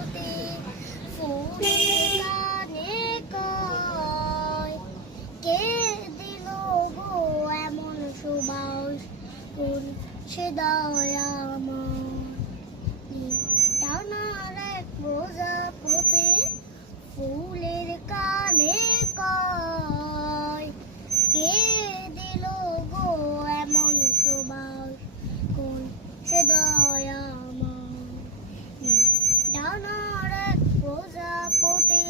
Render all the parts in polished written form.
প্রজাপতি ফুলের গানে কয় কে দিল গো এমন সুবাস কোন সে দয়াময় টানার এক প্রজাপতি ফুলের কানে কয় কে দিল গো এমন সুবাস কোন সে দয়াময় টানার এক প্রজাপতি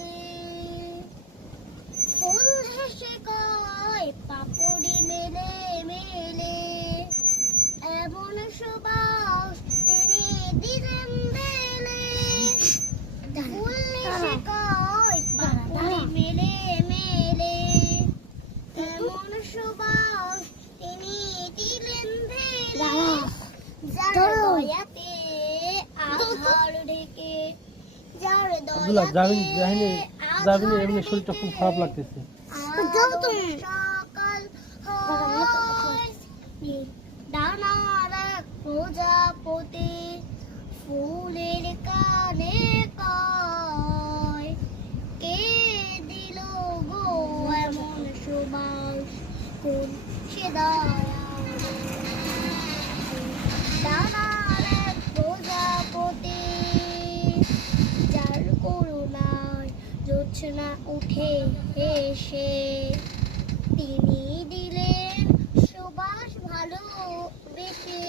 ফুল হেসে কয় পাপড়ি মেলে মেলে এমন সুবাস তিনি দিলেন বেলে ফুল হেসে কয় পাপড়ি মেলে মেলে এমন সুবাস তিনি দিলেন বেলে যার দয়াতে আধার ঢেকে যার দয়াতে জাবিনের এমনি শরীরটা খুব খারাপ লাগতেছে। সকাল হয় ডানার এক প্রজাপতি ফুলের কানে কয় কে দিল গো এমন সুবাস কোন সে ডানার এক প্রজাপতি যার করুণায় জোছনা উঠে এসে তিনি দিলেন সুবাস ভালোবেসে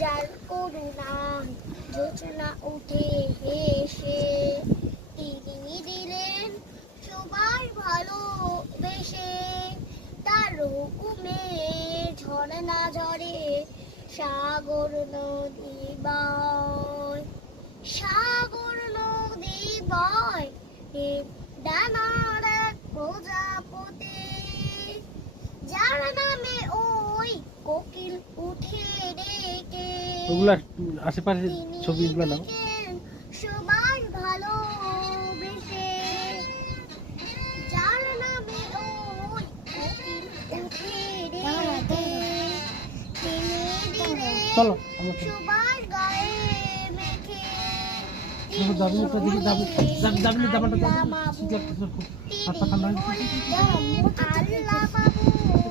যার করুণায় জোছনা উঠে এসে তিনি দিলেন সুবাস ভালোবেসে তার হুকুমে ঝর্ণা ঝরে সাগর নদী বয় সাগর নদী বয় ডানার এক প্রজাপতি যার নামে ওই কোকিল উঠে ডেকে ওগুলা আশেপাশে ছবিগুলো নাও। সুবাস ভালোবেসে যার নামে ওই কোকিল উঠে ডেকে তিনি দিলেন চলো সুবাস গায়ে মেখে জাবিনটা দেখি জাবিনের জামাটা শীত লাগতেছে খুব হাত পা ঠান্ডা হয়ে গেছে। আল্লাহ বাবু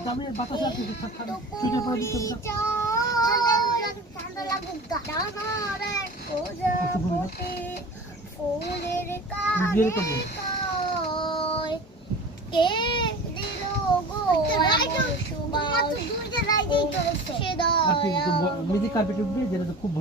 জাবিনের বাতাসে আছে সুইটার পরে দিতে হবে। ঠান্ডা লাগুক ডানার এক প্রজাপতি ফুলের কানে কয় কে দিল গো এমন সুবাস সে দয়া মিউজিক কার্পেট উঠবে যেটা খুব